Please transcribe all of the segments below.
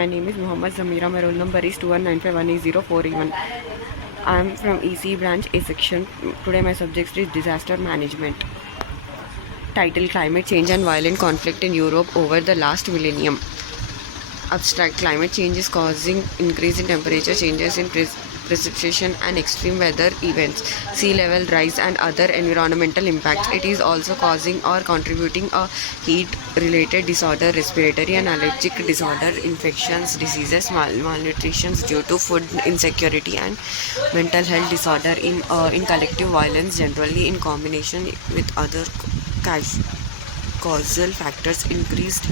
My name is Muhammad Zamira. My roll number is 21951804E1. I am from EC branch A section. Today my subject is disaster management. Title: Climate change and violent conflict in Europe over the last millennium. Abstract: climate change is causing increase in temperature, changes in precipitation and extreme weather events, sea level rise and other environmental impacts. It is also causing or contributing a heat related disorder, respiratory and allergic disorder, infections, diseases, malnutrition due to food insecurity, and mental health disorder in collective violence, generally in combination with other causal factors. Increased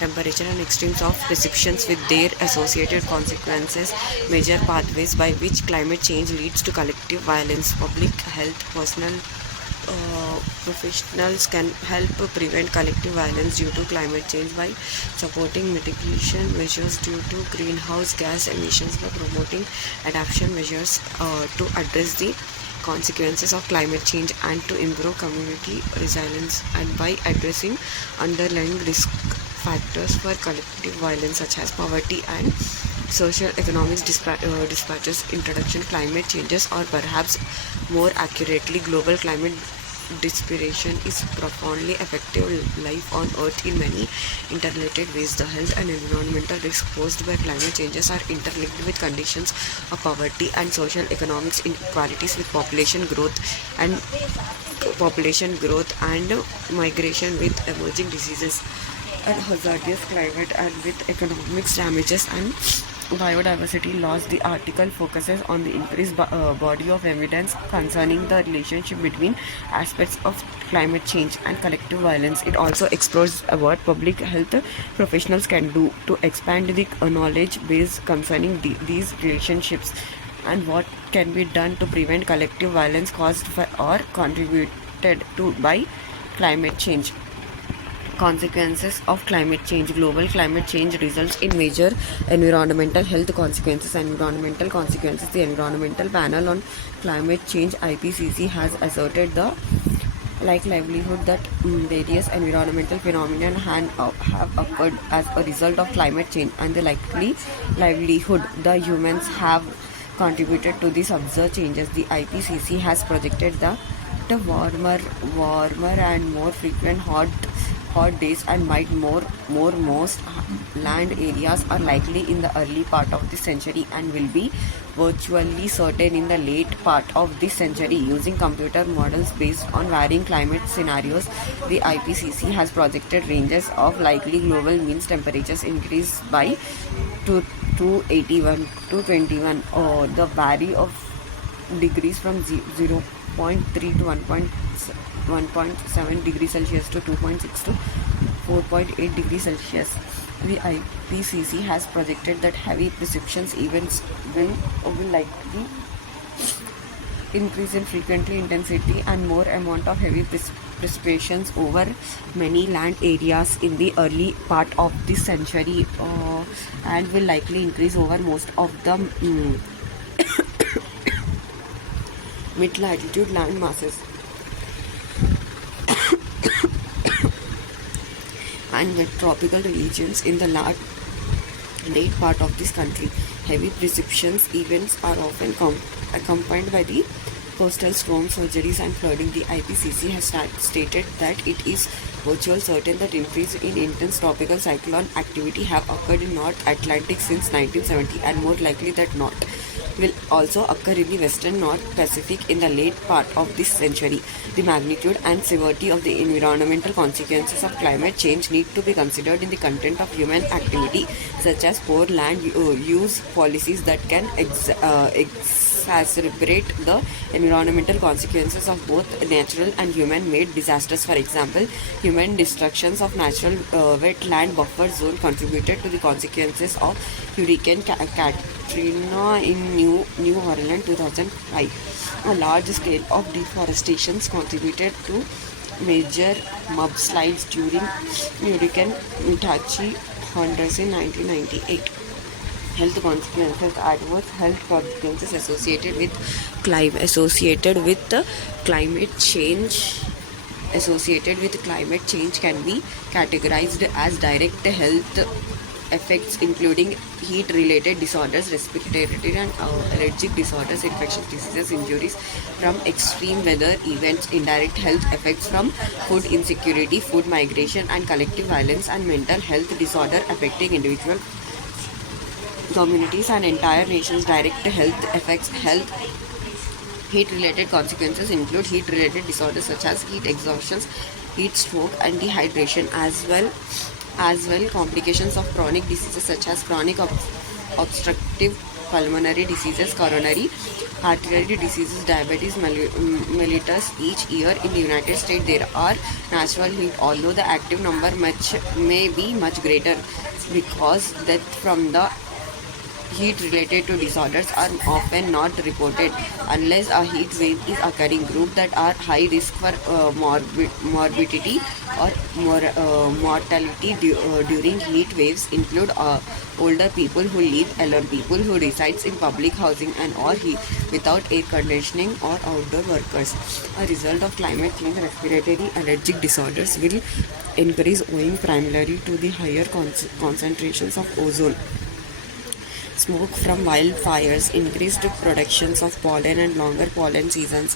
temperature and extremes of precipitations with their associated consequences, major pathways by which climate change leads to collective violence. Public health professionals can help prevent collective violence due to climate change by supporting mitigation measures due to greenhouse gas emissions, by promoting adaptation measures to address the consequences of climate change and to improve community resilience, and by addressing underlying risk factors for collective violence such as poverty and social economic dispatches. Introduction: climate changes, or perhaps more accurately global climate dispersion, is profoundly affecting life on Earth in many interrelated ways. The health and environmental risks posed by climate changes are interlinked with conditions of poverty and social economic inequalities, with population growth and migration, with emerging diseases and hazardous climate, and with economic damages and biodiversity loss. The article focuses on the increased body of evidence concerning the relationship between aspects of climate change and collective violence. It also explores what public health professionals can do to expand the knowledge base concerning these relationships, and what can be done to prevent collective violence caused or contributed to by climate change. Consequences of climate change. Global climate change results in major environmental health consequences. Environmental consequences. The Environmental Panel on Climate Change (IPCC) has asserted the livelihood that various environmental phenomena have occurred as a result of climate change, and the livelihood the humans have contributed to these observed changes. The IPCC has projected that the warmer and more frequent hot days and most land areas are likely in the early part of this century, and will be virtually certain in the late part of this century. Using computer models based on varying climate scenarios, the IPCC has projected ranges of likely global mean temperatures increase by 281 to 21, or the vary of degrees from 0.3 to 1.7 degrees Celsius to 2.6 to 4.8 degrees Celsius. The IPCC has projected that heavy precipitation events will likely increase in frequency, intensity, and more amount of heavy precipitations over many land areas in the early part of this century, and will likely increase over most of the mid-latitude land masses and the tropical regions in the late part of this country. Heavy precipitation events are often accompanied by the coastal storm surges and flooding. The IPCC has stated that it is virtually certain that increase in intense tropical cyclone activity have occurred in North Atlantic since 1970, and more likely that not will also occur in the western North Pacific in the late part of this century. The magnitude and severity of the environmental consequences of climate change need to be considered in the context of human activity, such as poor land use policies that can exacerbate the environmental consequences of both natural and human-made disasters. For example, human destructions of natural wetland buffer zone contributed to the consequences of Hurricane Katrina in New Orleans 2005. A large scale of deforestation contributed to major mudslides during Hurricane Itachi Honduras in 1998. Health consequences. Adverse health consequences associated with climate change can be categorized as direct health effects including heat-related disorders, respiratory and allergic disorders, infectious diseases, injuries from extreme weather events, indirect health effects from food insecurity, food migration, and collective violence, and mental health disorder affecting individual communities and entire nations. Direct health effects. Heat related consequences include heat related disorders such as heat exhaustion, heat stroke, and dehydration, as well complications of chronic diseases such as chronic obstructive pulmonary diseases, coronary artery diseases, diabetes mellitus. Each year in the United States there are natural heat, although the active number may be much greater, because death from the heat related to disorders are often not reported unless a heat wave is occurring. Groups that are high risk for morbidity or mortality during heat waves include older people who live alone, people who resides in public housing, and or without air conditioning, or outdoor workers. A result of climate change, respiratory allergic disorders will increase owing primarily to the higher concentrations of ozone, smoke from wildfires, increased productions of pollen and longer pollen seasons.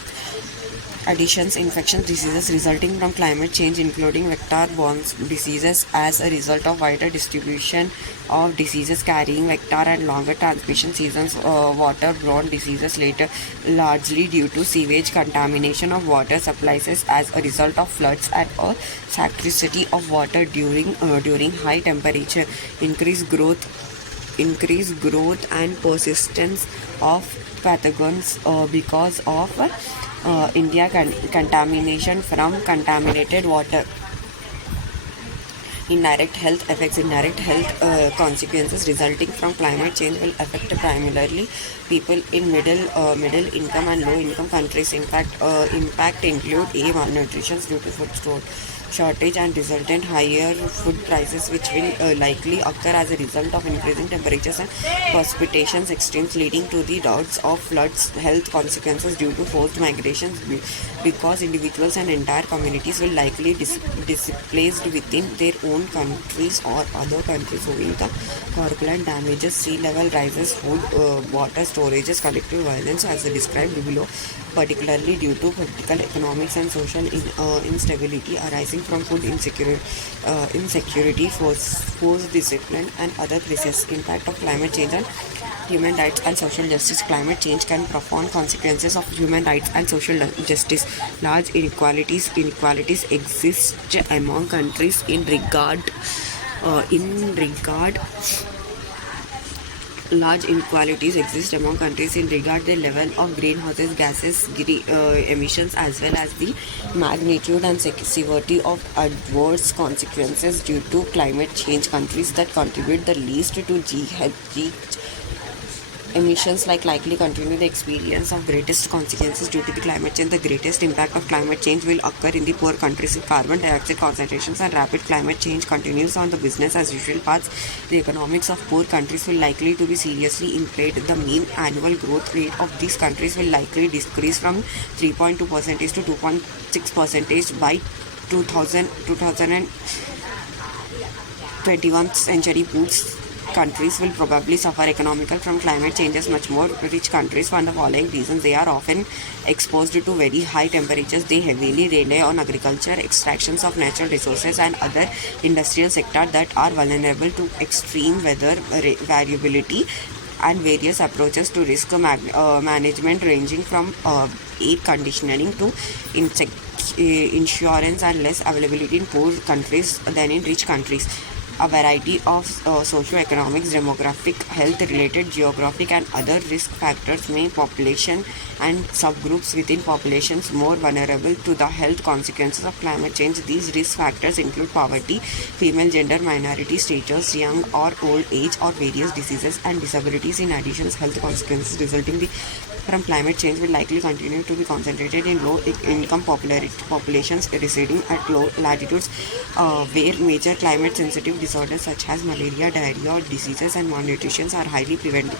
Additions, infectious diseases resulting from climate change, including vector-borne diseases as a result of wider distribution of diseases carrying vector and longer transmission seasons. Water-borne diseases later, largely due to sewage contamination of water supplies as a result of floods and a scarcity of water during high temperature. Increased growth and persistence of pathogens because of contamination from contaminated water. Indirect health effects. Indirect health consequences resulting from climate change will affect primarily people in middle income and low income countries. Impact include malnutrition due to food shortage and resultant higher food prices, which will likely occur as a result of increasing temperatures and precipitation extremes, leading to the droughts of floods. Health consequences due to forced migrations, because individuals and entire communities will likely displaced within their own countries or other countries owing the corporal damages, sea level rises, food water storages, collective violence as described below, particularly due to political, economics, and social instability arising from food insecurity, forced discipline, and other crises. Impact of climate change on human rights and social justice. Climate change can profound consequences of human rights and social justice. Large inequalities exist among countries in regard. Large inequalities exist among countries in regard the level of greenhouse gases emissions, as well as the magnitude and severity of adverse consequences due to climate change. Countries that contribute the least to GHG emissions likely continue the experience of greatest consequences due to the climate change. The greatest impact of climate change will occur in the poor countries. If carbon dioxide concentrations and rapid climate change continues on the business as usual paths, the economics of poor countries will likely to be seriously impaired. The mean annual growth rate of these countries will likely decrease from 3.2% to 2.6% by 21st century. Poor countries will probably suffer economically from climate changes much more rich countries for the following reasons. They are often exposed to very high temperatures. They heavily rely on agriculture, extractions of natural resources, and other industrial sectors that are vulnerable to extreme weather variability, and various approaches to risk management ranging from air conditioning to insurance and less availability in poor countries than in rich countries. A variety of socio-economic, demographic, health-related, geographic, and other risk factors make population and subgroups within populations more vulnerable to the health consequences of climate change. These risk factors include poverty, female gender minority status, young or old age, or various diseases and disabilities. In addition, health consequences resulting from climate change will likely continue to be concentrated in low-income populations residing at low latitudes, where major climate-sensitive disorders such as malaria, diarrhea, diseases, and malnutrition are highly prevalent,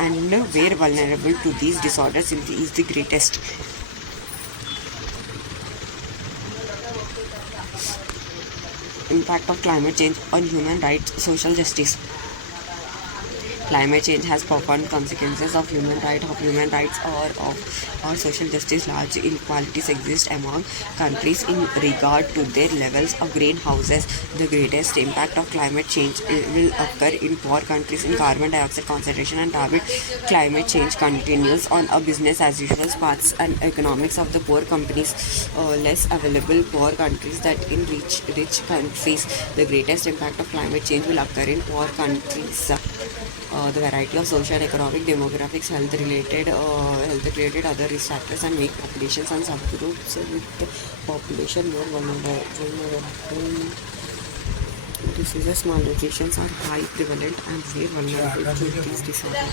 and where vulnerable to these disorders is the greatest. impact of climate change on human rights, social justice. Climate change has profound consequences of human rights or social justice. Large inequalities exist among countries in regard to their levels of greenhouses. The greatest impact of climate change will occur in poor countries in carbon dioxide concentration and rapid climate change continues on a business as usual paths and economics of the poor companies less available poor countries that in rich countries. The greatest impact of climate change will occur in poor countries. The variety of social, economic, demographics, health related other risk factors and make populations and subgroups with the population more vulnerable. Diseases, malnutrition are high prevalent and very vulnerable to these disorders.